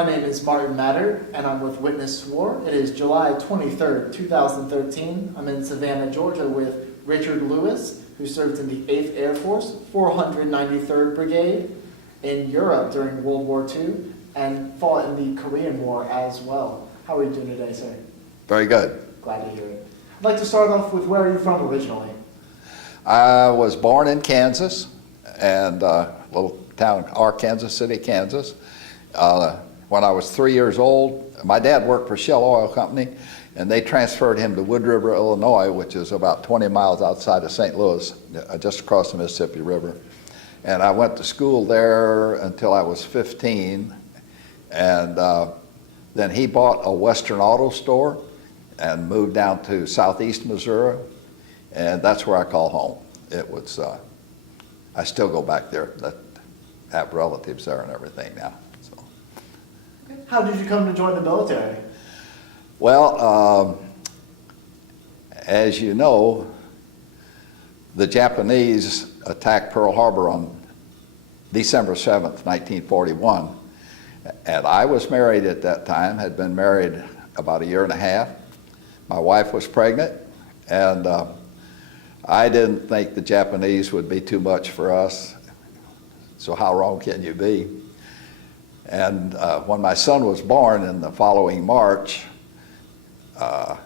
My name is Martin Matter, and I'm with Witness War. It is July 23rd, 2013. I'm in Savannah, Georgia with Richard Lewis, who served in the 8th Air Force, 493rd Brigade in Europe during World War II, and fought in the Korean War as well. How are you doing today, sir? Very good. Glad to hear it. I'd like to start off with where are you from originally? I was born in Kansas, and a little town, Kansas City, Kansas. When I was 3 years old, my dad worked for Shell Oil Company, and they transferred him to Wood River, Illinois, which is about 20 miles outside of St. Louis, just across the Mississippi River. And I went to school there until I was 15, and then he bought a Western auto store and moved down to southeast Missouri, and that's where I call home. It was, I still go back there. I have relatives there and everything now. How did you come to join the military? Well, as you know, the Japanese attacked Pearl Harbor on December 7th, 1941. And I was married at that time, had been married about a year and a half. My wife was pregnant, and I didn't think the Japanese would be too much for us. So how wrong can you be? And when my son was born in the following March, I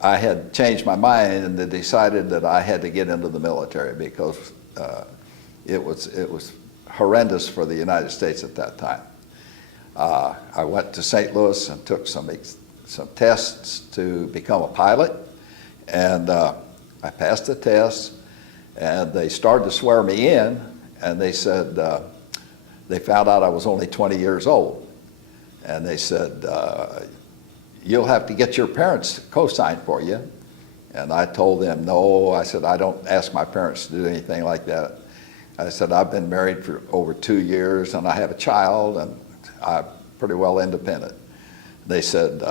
had changed my mind and decided that I had to get into the military because it was horrendous for the United States at that time. I went to St. Louis and took some tests to become a pilot, and I passed the test, and they started to swear me in, and they said, they found out I was only 20 years old. And they said, you'll have to get your parents to co-sign for you. And I told them, no. I said, I don't ask my parents to do anything like that. I said, I've been married for over 2 years, and I have a child, and I'm pretty well independent. They said,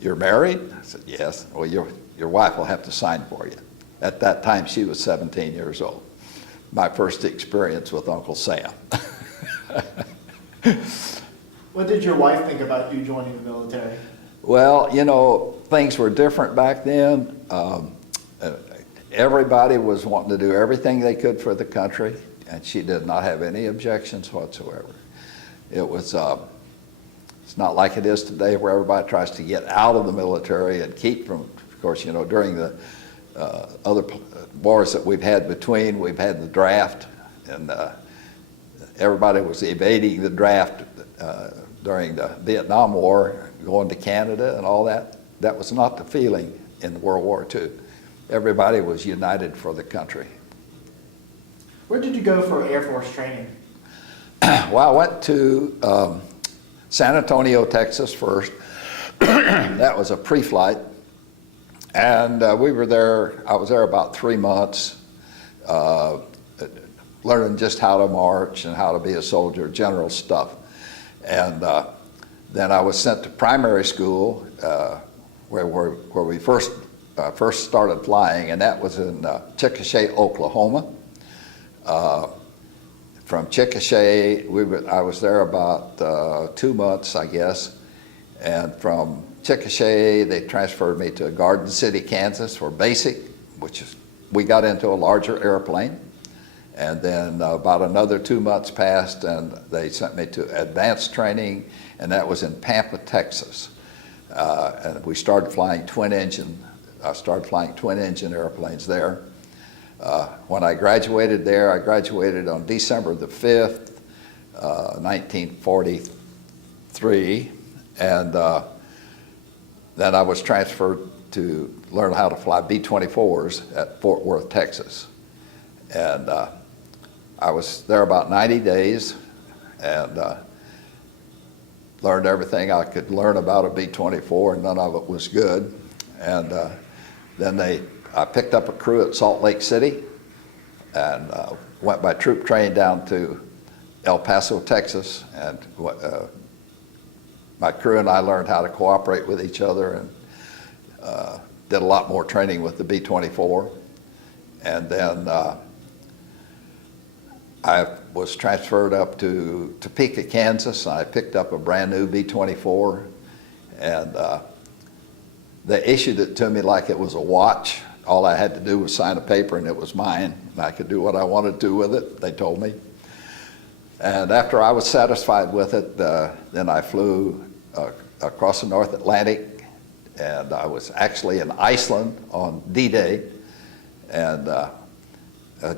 you're married? I said, yes. Well, your wife will have to sign for you. At that time, she was 17 years old. My first experience with Uncle Sam. What did your wife think about you joining the military? Well, you know, things were different back then. Everybody was wanting to do everything they could for the country, and she did not have any objections whatsoever. It was, it's not like it is today where everybody tries to get out of the military and keep from, of course, you know, during the other wars that we've had we've had the draft, and everybody was evading the draft during the Vietnam War, going to Canada and all that. That was not the feeling in World War II. Everybody was united for the country. Where did you go for Air Force training? Well, I went to San Antonio, Texas first. That was a pre-flight. And we were there, I was there about 3 months, learning just how to march and how to be a soldier, general stuff. And then I was sent to primary school where we first started flying, and that was in Chickasha, Oklahoma. From Chickasha, I was there about 2 months, I guess, and from Chickasha, they transferred me to Garden City, Kansas for basic, which is, we got into a larger airplane. And then about another 2 months passed, and they sent me to advanced training, and that was in Pampa, Texas. And we started flying I started flying twin-engine airplanes there. When I graduated there, I graduated on December the 5th, 1943, and then I was transferred to learn how to fly B-24s at Fort Worth, Texas. And I was there about 90 days and learned everything I could learn about a B-24, and none of it was good. And then I picked up a crew at Salt Lake City and went by troop train down to El Paso, Texas, and my crew and I learned how to cooperate with each other and did a lot more training with the B-24. And then I was transferred up to Topeka, Kansas. I picked up a brand new B-24, and they issued it to me like it was a watch. All I had to do was sign a paper and it was mine, and I could do what I wanted to with it, they told me. And after I was satisfied with it, then I flew across the North Atlantic, and I was actually in Iceland on D-Day, and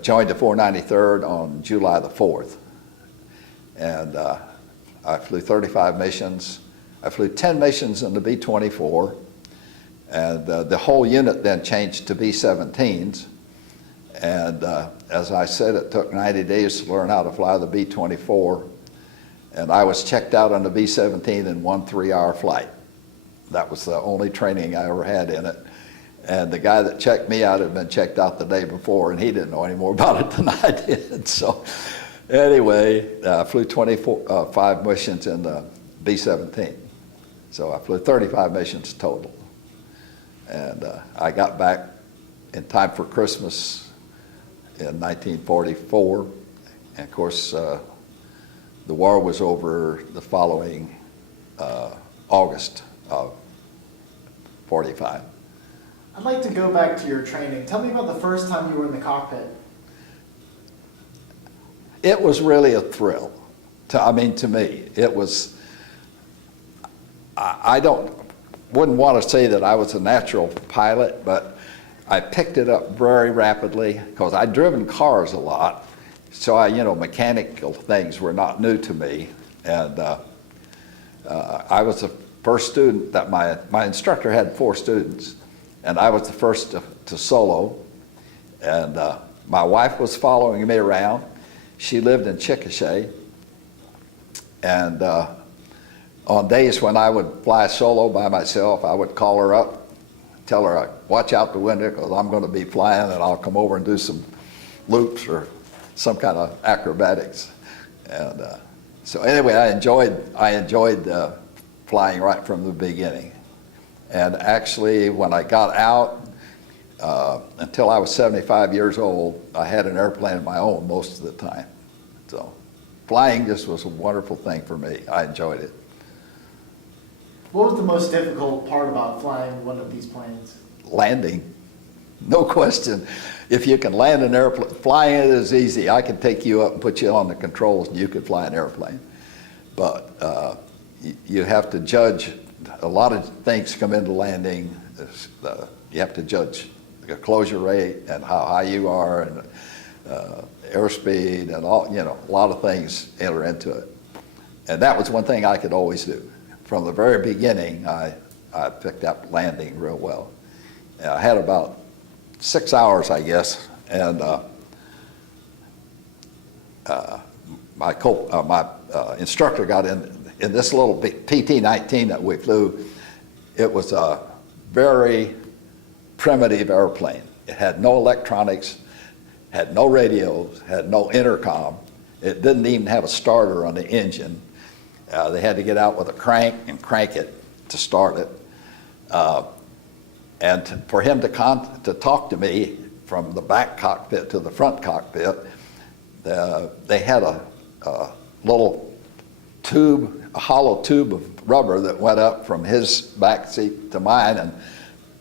joined the 493rd on July the 4th. And I flew 35 missions. I flew 10 missions in the B-24, and the whole unit then changed to B-17s. And as I said, it took 90 days to learn how to fly the B-24, and I was checked out on the B-17 in 1 3-hour flight. That was the only training I ever had in it. And the guy that checked me out had been checked out the day before, and he didn't know any more about it than I did. So anyway, I flew 5 missions in the B-17. So I flew 35 missions total. And I got back in time for Christmas in 1944. And of course, the war was over the following August of 45. I'd like to go back to your training. Tell me about the first time you were in the cockpit. It was really a thrill. To me, it was, wouldn't want to say that I was a natural pilot, but I picked it up very rapidly because I'd driven cars a lot. So mechanical things were not new to me. And I was the first student that my instructor had 4 students, and I was the first to solo. And my wife was following me around. She lived in Chickasha. And on days when I would fly solo by myself, I would call her up, tell her, watch out the window because I'm going to be flying, and I'll come over and do some loops or some kind of acrobatics. And so anyway, I enjoyed flying right from the beginning. And actually, when I got out, until I was 75 years old, I had an airplane of my own most of the time. So flying just was a wonderful thing for me. I enjoyed it. What was the most difficult part about flying one of these planes? Landing, no question. If you can land an airplane, flying it is easy. I can take you up and put you on the controls and you could fly an airplane. But you have to judge, a lot of things come into landing. You have to judge the closure rate and how high you are, and airspeed, and all, a lot of things enter into it. And that was one thing I could always do. From the very beginning, I picked up landing real well. I had about 6 hours, I guess, and my instructor got in this little PT-19 that we flew. It was a very primitive airplane. It had no electronics, had no radios, had no intercom. It didn't even have a starter on the engine. They had to get out with a crank and crank it to start it. And for him to talk to me from the back cockpit to the front cockpit, they had a little tube, a hollow tube of rubber that went up from his back seat to mine and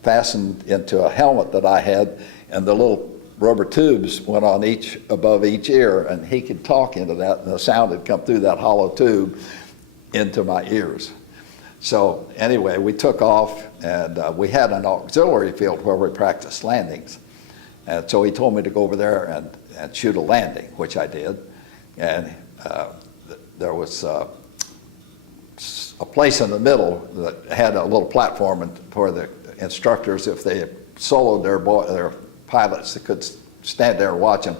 fastened into a helmet that I had, and the little rubber tubes went on above each ear, and he could talk into that, and the sound would come through that hollow tube into my ears. So anyway, we took off, and we had an auxiliary field where we practiced landings. And so he told me to go over there and shoot a landing, which I did. And there was a place in the middle that had a little platform for the instructors, if they soloed their pilots, they could stand there and watch them.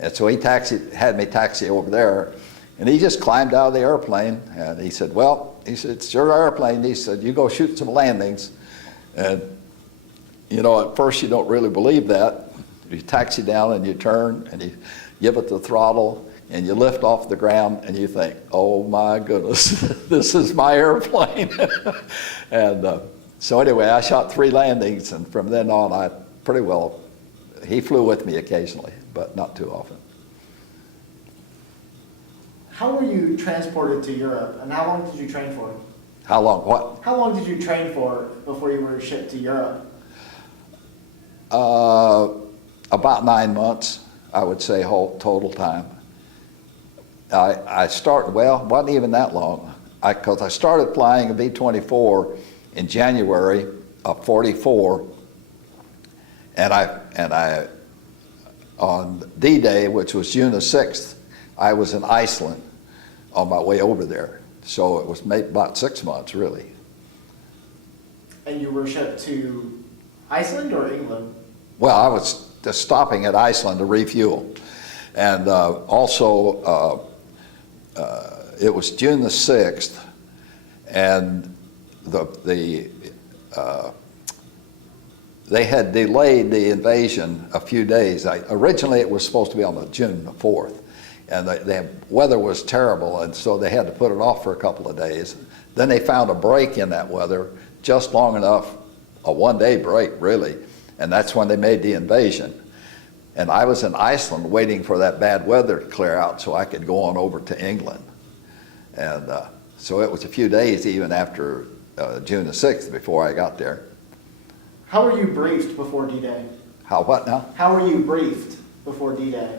And so he had me taxi over there, and he just climbed out of the airplane, and he said, it's your airplane. He said, you go shoot some landings. And, at first you don't really believe that. You taxi down and you turn and you give it the throttle and you lift off the ground and you think, oh my goodness, this is my airplane. And so anyway, I shot 3 landings, and from then on he flew with me occasionally, but not too often. How were you transported to Europe, and how long did you train for? How long? What? How long did you train for before you were shipped to Europe? About 9 months, I would say, whole total time. Well, wasn't even that long, because I started flying a B-24 in January of '44, and I on D-Day, which was June the 6th, I was in Iceland on my way over there. So it was maybe about 6 months, really. And you were shipped to Iceland or England? Well, I was just stopping at Iceland to refuel. And also, it was June the 6th, and they had delayed the invasion a few days. Originally, it was supposed to be on June the 4th, and the weather was terrible, and so they had to put it off for a couple of days. Then they found a break in that weather, just long enough, a one-day break, really, and that's when they made the invasion. And I was in Iceland waiting for that bad weather to clear out so I could go on over to England. And so it was a few days even after June the 6th before I got there. How were you briefed before D-Day? How what now? How were you briefed before D-Day?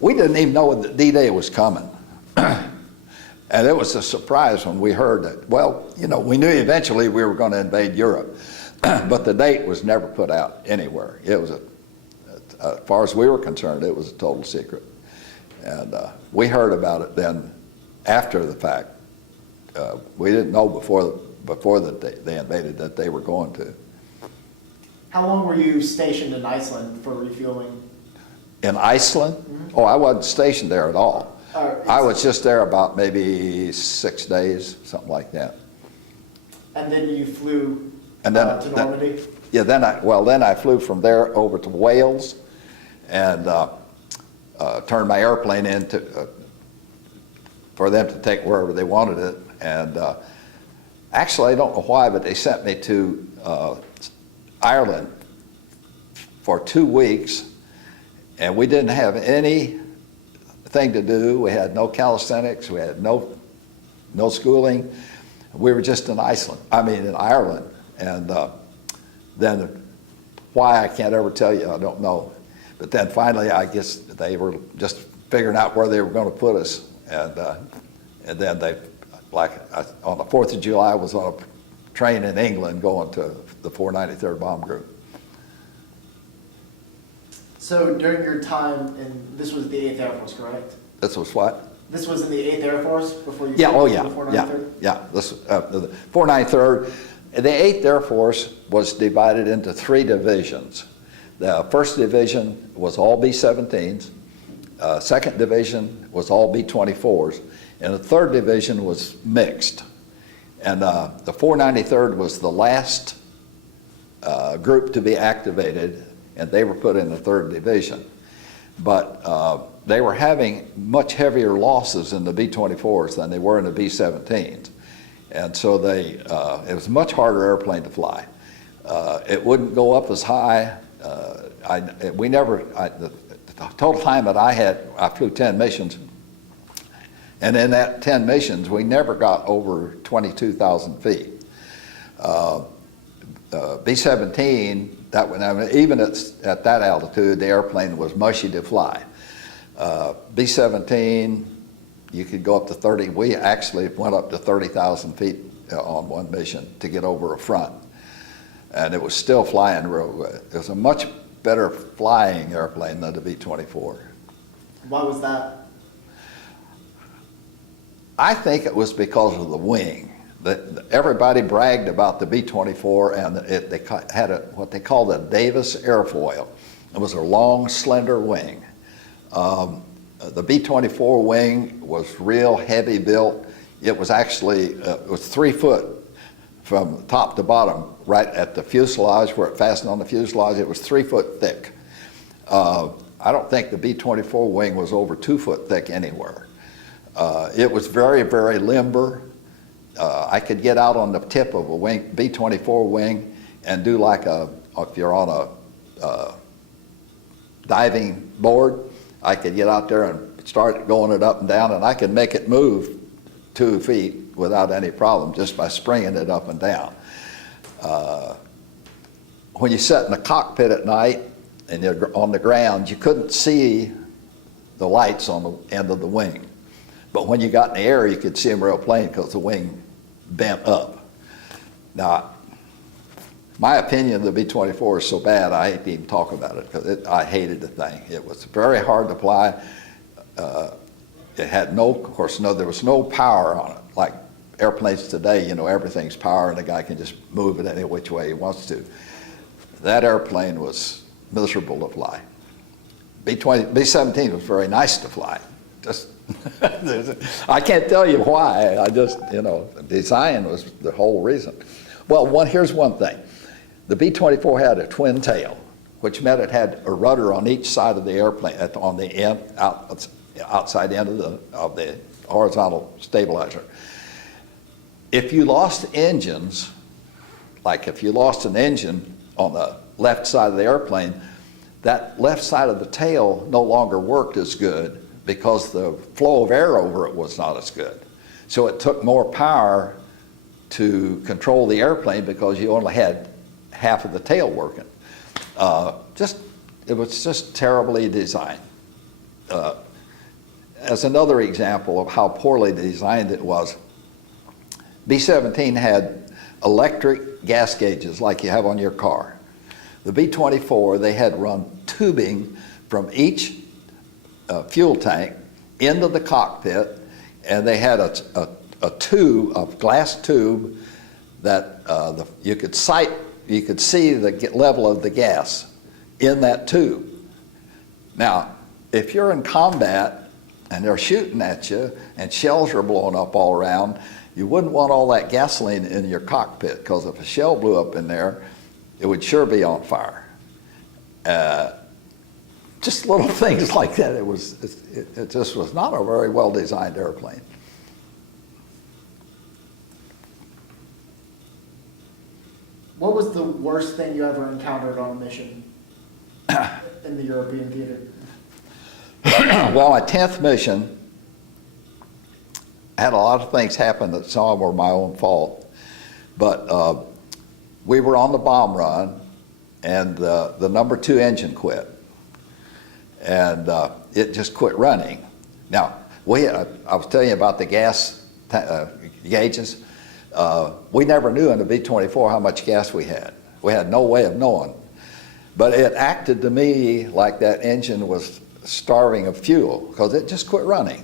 We didn't even know that D-Day was coming. And it was a surprise when we heard that. Well, you know, we knew eventually we were going to invade Europe, but the date was never put out anywhere. It was, as far as we were concerned, it was a total secret. And we heard about it then after the fact. We didn't know before they invaded that they were going to. How long were you stationed in Iceland for refueling? In Iceland? Mm-hmm. Oh, I wasn't stationed there at all. I was just there about maybe 6 days, something like that. And then you flew and then, to Normandy? Then I flew from there over to Wales and turned my airplane in for them to take wherever they wanted it. And actually, I don't know why, but they sent me to Ireland for 2 weeks, and we didn't have anything to do. We had no calisthenics. We had no schooling. We were just in Ireland. And then why, I can't ever tell you. I don't know. But then finally, I guess they were just figuring out where they were going to put us. And then they, on the 4th of July, I was on a train in England going to the 493rd Bomb Group. So during your time, this was the 8th Air Force, correct? This was what? This was in the 8th Air Force before you yeah, came oh to yeah, the 493rd? yeah. This the 493rd. The 8th Air Force was divided into 3 divisions. The 1st Division was all B-17s. 2nd Division was all B-24s. And the 3rd Division was mixed. And the 493rd was the last group to be activated, and they were put in the 3rd Division. But they were having much heavier losses in the B-24s than they were in the B-17s. And so it was a much harder airplane to fly. It wouldn't go up as high. The total time that I flew 10 missions. And in that 10 missions, we never got over 22,000 feet. B-17, even at that altitude, the airplane was mushy to fly. B-17, you could go up to 30. We actually went up to 30,000 feet on one mission to get over a front. And it was still flying real good. It was a much better flying airplane than the B-24. Why was that? I think it was because of the wing. Everybody bragged about the B-24, and they had what they called a Davis airfoil. It was a long, slender wing. The B-24 wing was real heavy built. It was actually it was 3 foot from top to bottom, right at the fuselage where it fastened on the fuselage. It was 3 foot thick. I don't think the B-24 wing was over 2 foot thick anywhere. It was very, very limber. I could get out on the tip of a wing, B-24 wing, and do if you're on a diving board, I could get out there and start going it up and down, and I could make it move 2 feet without any problem just by springing it up and down. When you sat in the cockpit at night and you're on the ground, you couldn't see the lights on the end of the wing. But when you got in the air, you could see them real plain because the wing bent up. Now, my opinion of the B-24 is so bad, I hate to even talk about it because I hated the thing. It was very hard to fly. It had no, of course, there was no power on it. Like airplanes today, you know, everything's power and the guy can just move it any which way he wants to. That airplane was miserable to fly. B-17 was very nice to fly. Just, I can't tell you why. I just, you know, design was the whole reason. Well, here's one thing. The B-24 had a twin tail, which meant it had a rudder on each side of the airplane, on the end, outside end of the horizontal stabilizer. If you lost engines, like if you lost an engine on the left side of the airplane, that left side of the tail no longer worked as good because the flow of air over it was not as good. So it took more power to control the airplane because you only had half of the tail working. It was just terribly designed. As another example of how poorly designed it was, B-17 had electric gas gauges like you have on your car. The B-24, they had run tubing from each fuel tank into the cockpit, and they had a glass tube that you could see the level of the gas in that tube. Now, if you're in combat and they're shooting at you and shells are blowing up all around, you wouldn't want all that gasoline in your cockpit, because if a shell blew up in there, it would sure be on fire. Just little things like that. It just was not a very well designed airplane. What was the worst thing you ever encountered on a mission in the European theater? Well, my 10th mission, I had a lot of things happen that some of them were my own fault. But we were on the bomb run, and the number 2 engine quit. And it just quit running. Now, I was telling you about the gas gauges. We never knew in the B-24 how much gas we had. We had no way of knowing. But it acted to me like that engine was starving of fuel, because it just quit running.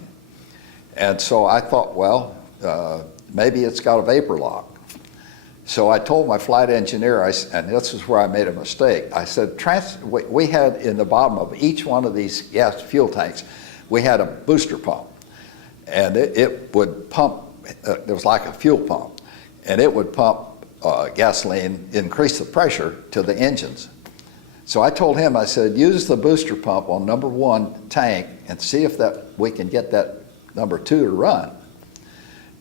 And so I thought, well, maybe it's got a vapor lock. So I told my flight engineer, and this is where I made a mistake. I said, we had in the bottom of each one of these gas fuel tanks, we had a booster pump. And it would pump, it was like a fuel pump, and it would pump gasoline, increase the pressure to the engines. So I told him, I said, use the booster pump on number 1 tank and see if we can get that number 2 to run.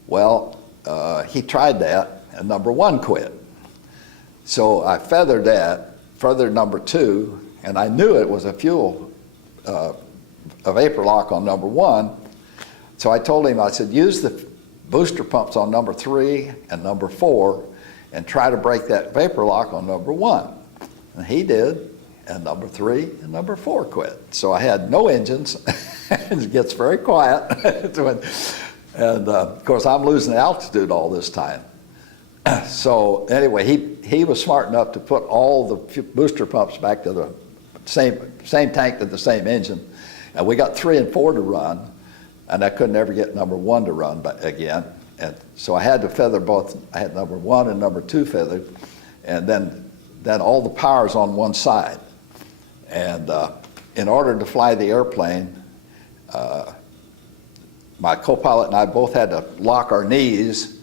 Well, he tried that, and number 1 quit. So I feathered number 2, and I knew it was a vapor lock on number 1. So I told him, I said, use the booster pumps on number 3 and number 4 and try to break that vapor lock on number 1. And he did, and number 3 and number 4 quit. So I had no engines. It gets very quiet. And of course, I'm losing altitude all this time. So anyway, he was smart enough to put all the booster pumps back to the same tank to the same engine. And we got 3 and 4 to run, and I couldn't ever get number 1 to run again. And so I had to feather both. I had number 1 and number 2 feathered, and then all the power's on one side. And in order to fly the airplane, my co-pilot and I both had to lock our knees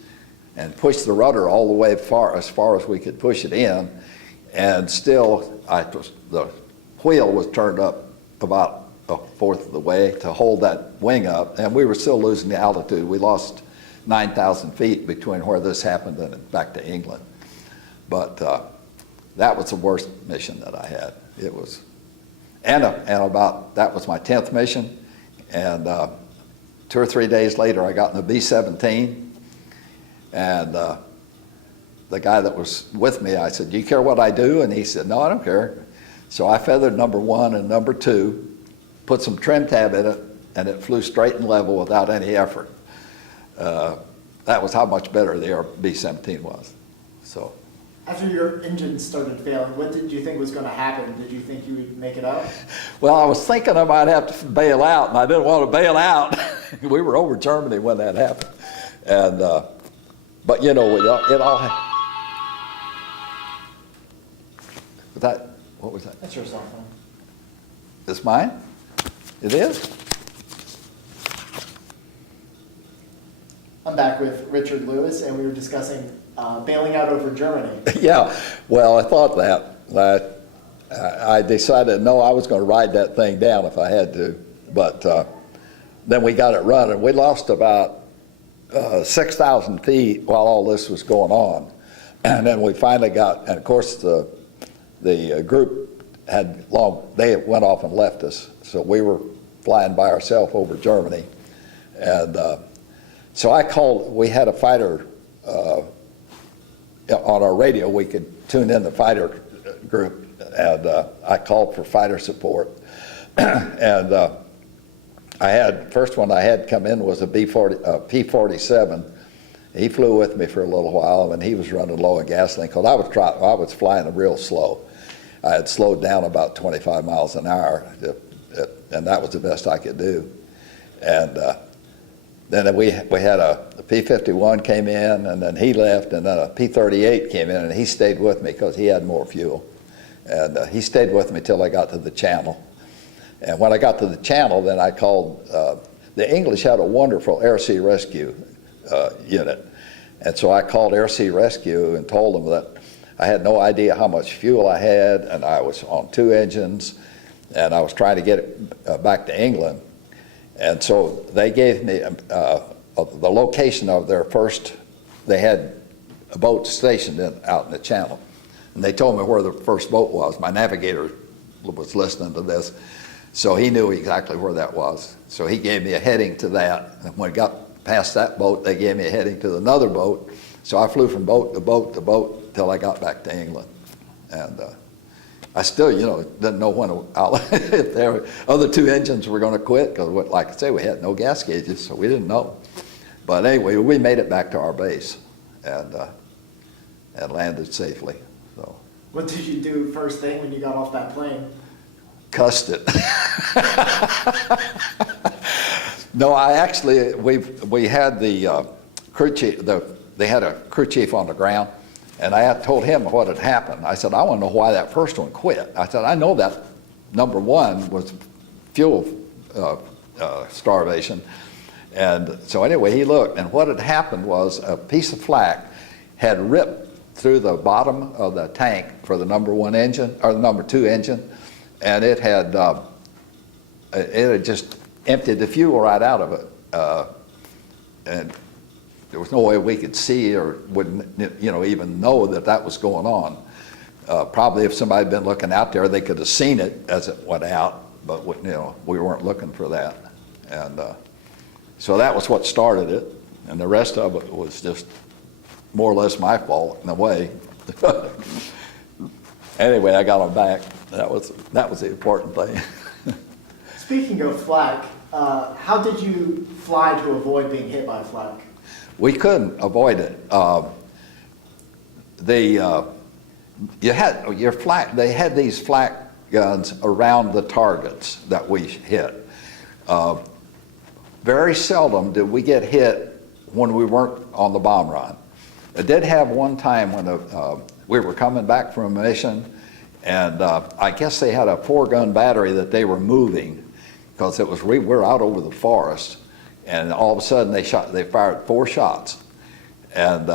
and push the rudder all the way as far as we could push it in, and still the wheel was turned up about 1/4 of the way to hold that wing up, and we were still losing the altitude. We lost 9,000 feet between where this happened and back to England. But that was the worst mission that I had. It was, that was my 10th mission, And 2 or 3 days later, I got in the B-17, and the guy that was with me, I said, "Do you care what I do?" And he said, "No, I don't care." So I feathered number 1 and number 2, put some trim tab in it, and it flew straight and level without any effort. That was how much better the B-17 was. So. After your engine started failing, what did you think was going to happen? Did you think you would make it up? Well, I was thinking I might have to bail out, and I didn't want to bail out. We were over Germany when that happened. And, but you know, it all what was that? That's your cell phone. It's mine? It is? I'm back with Richard Lewis, and we were discussing bailing out over Germany. Yeah, well, I thought that. I decided, no, I was going to ride that thing down if I had to. But then we got it running. We lost about 6,000 feet while all this was going on. And then we finally got, and of course the group they went off and left us. So we were flying by ourselves over Germany. And so I called, we had a fighter on our radio. We could tune in the fighter group, and I called for fighter support. And first one I had come in was a P-47. He flew with me for a little while, and he was running low on gasoline because I was flying real slow. I had slowed down about 25 miles an hour, and that was the best I could do. And then we had a P-51 came in, and then he left, and then a P-38 came in, and he stayed with me because he had more fuel. And he stayed with me till I got to the channel. And when I got to the channel, then I called, the English had a wonderful air-sea rescue unit. And so I called air-sea rescue and told them that I had no idea how much fuel I had, and I was on 2 engines, and I was trying to get it back to England. And so they gave me the location of their first, they had a boat stationed out in the channel. And they told me where the first boat was. My navigator was listening to this, so he knew exactly where that was. So he gave me a heading to that. And when I got past that boat, they gave me a heading to another boat. So I flew from boat to boat to boat till I got back to England. And I still, didn't know when if their other 2 engines were going to quit, because, like I say, we had no gas gauges, so we didn't know. But anyway, we made it back to our base and landed safely. So. What did you do first thing when you got off that plane? Cussed it. No, I actually, we had the crew chief, they had a crew chief on the ground, and I told him what had happened. I said, I want to know why that first one quit. I said, I know that number 1 was fuel starvation. And so anyway, he looked, and what had happened was a piece of flak had ripped through the bottom of the tank for the number 1 engine, or the number 2 engine, and it had just emptied the fuel right out of it. And there was no way we could see or wouldn't, even know that was going on. Probably if somebody had been looking out there, they could have seen it as it went out, but we weren't looking for that. And so that was what started it, and the rest of it was just more or less my fault in a way. Anyway, I got them back. That was the important thing. Speaking of flak, how did you fly to avoid being hit by flak? We couldn't avoid it. You had your flak. They had these flak guns around the targets that we hit. Very seldom did we get hit when we weren't on the bomb run. I did have one time when we were coming back from a mission, and I guess they had a 4-gun battery that they were moving because we were out over the forest, and all of a sudden they fired 4 shots, and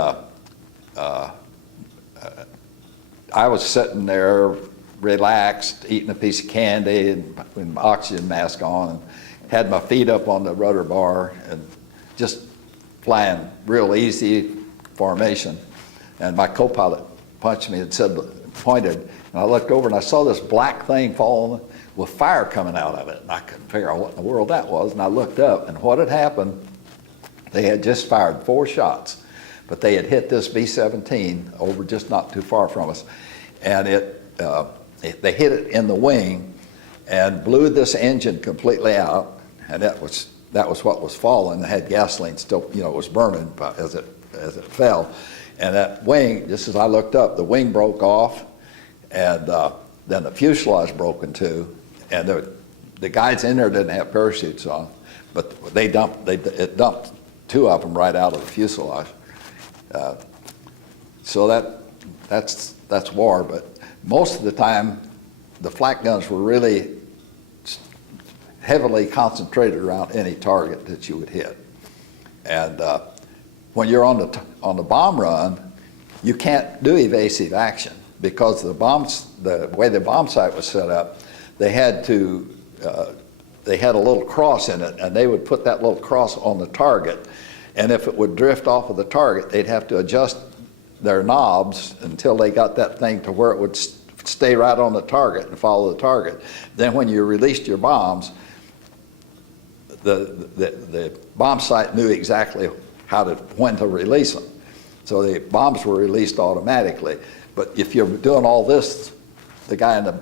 I was sitting there relaxed, eating a piece of candy and with my oxygen mask on, and had my feet up on the rudder bar and just flying real easy formation. And my co-pilot punched me and pointed, and I looked over and I saw this black thing fall with fire coming out of it. And I couldn't figure out what in the world that was. And I looked up, and what had happened, they had just fired 4 shots, but they had hit this B-17 over just not too far from us. And they hit it in the wing and blew this engine completely out. And that was what was falling. It had gasoline still, it was burning as it fell. And that wing, just as I looked up, the wing broke off, and then the fuselage broke in two. And the guys in there didn't have parachutes on, but it dumped 2 of them right out of the fuselage. So that's war. But most of the time, the flak guns were really heavily concentrated around any target that you would hit. And when you're on the bomb run, you can't do evasive action because the way the bomb site was set up, they had a little cross in it, and they would put that little cross on the target. And if it would drift off of the target, they'd have to adjust their knobs until they got that thing to where it would stay right on the target and follow the target. Then when you released your bombs, the bomb site knew exactly when to release them. So the bombs were released automatically. But if you're doing all this, the guy in the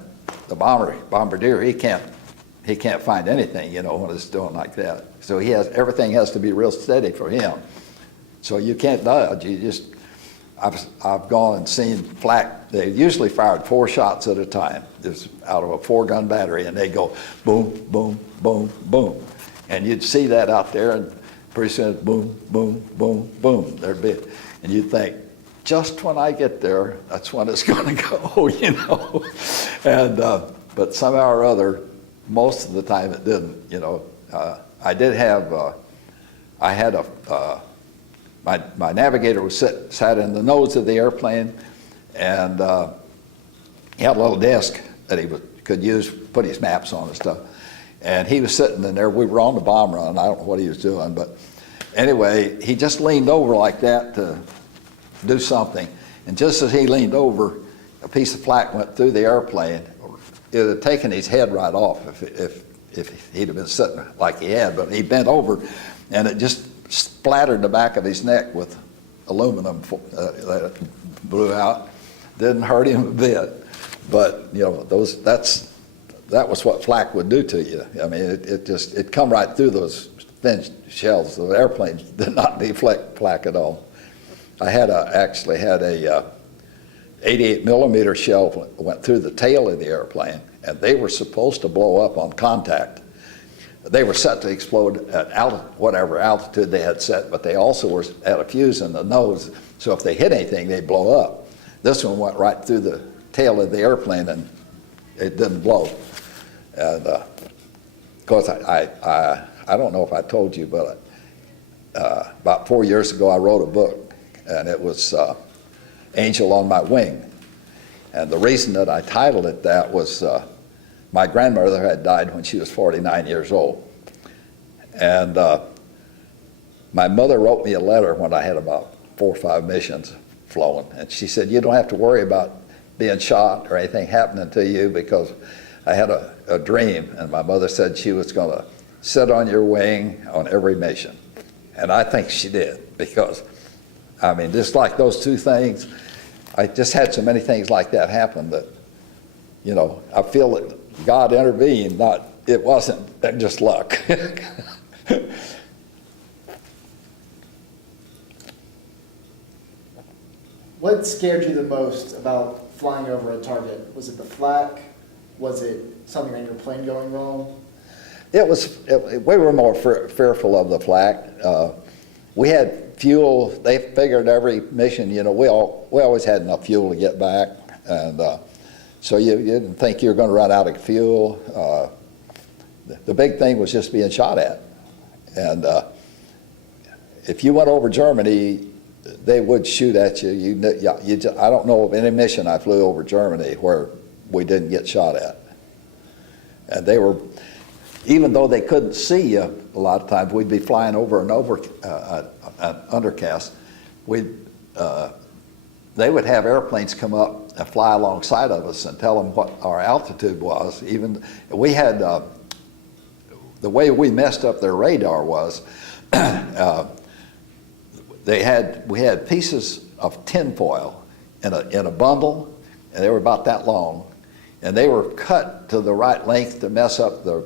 bombardier, he can't find anything, when it's doing like that. So everything has to be real steady for him. So you can't dodge. I've gone and seen flak. They usually fired 4 shots at a time, just out of a 4-gun battery, and they go boom, boom, boom, boom. And you'd see that out there, and pretty soon it's boom, boom, boom, boom. There'd be, and you'd think, just when I get there, that's when it's going to go, And but somehow or other, most of the time it didn't. I did have. I had my navigator was sat in the nose of the airplane, and he had a little desk that he could use, put his maps on and stuff. And he was sitting in there. We were on the bomb run. I don't know what he was doing, but anyway, he just leaned over like that to do something. And just as he leaned over, a piece of flak went through the airplane. It would have taken his head right off if he'd have been sitting like he had. But he bent over, and it just splattered the back of his neck with aluminum that blew out. Didn't hurt him a bit, but that was what flak would do to you. I mean, it come right through those thin shells. The airplanes did not deflect flak at all. I actually had a 88 millimeter shell went through the tail of the airplane, and they were supposed to blow up on contact. They were set to explode at whatever altitude they had set, but they also were at a fuse in the nose, so if they hit anything, they'd blow up. This one went right through the tail of the airplane, and it didn't blow. And of course, I don't know if I told you, but about 4 years ago, I wrote a book, and it was Angel on My Wing. And the reason that I titled it that was my grandmother had died when she was 49 years old. And my mother wrote me a letter when I had about 4 or 5 missions flown. And she said, you don't have to worry about being shot or anything happening to you, because I had a dream, and my mother said she was going to sit on your wing on every mission. And I think she did, because, I mean, just like those 2 things, I just had so many things like that happen that, I feel that God intervened, it wasn't just luck. What scared you the most about flying over a target? Was it the flak? Was it something on your plane going wrong? We were more fearful of the flak. We had fuel. They figured every mission, we always had enough fuel to get back. And so you didn't think you were going to run out of fuel. The big thing was just being shot at. And if you went over Germany, they would shoot at you. I don't know of any mission I flew over Germany where we didn't get shot at. And they were, even though they couldn't see you, a lot of times we'd be flying over an undercast. they would have airplanes come up and fly alongside of us and tell them what our altitude was. Even we had the way we messed up their radar was we had pieces of tinfoil in a bundle, and they were about that long, and they were cut to the right length to mess up the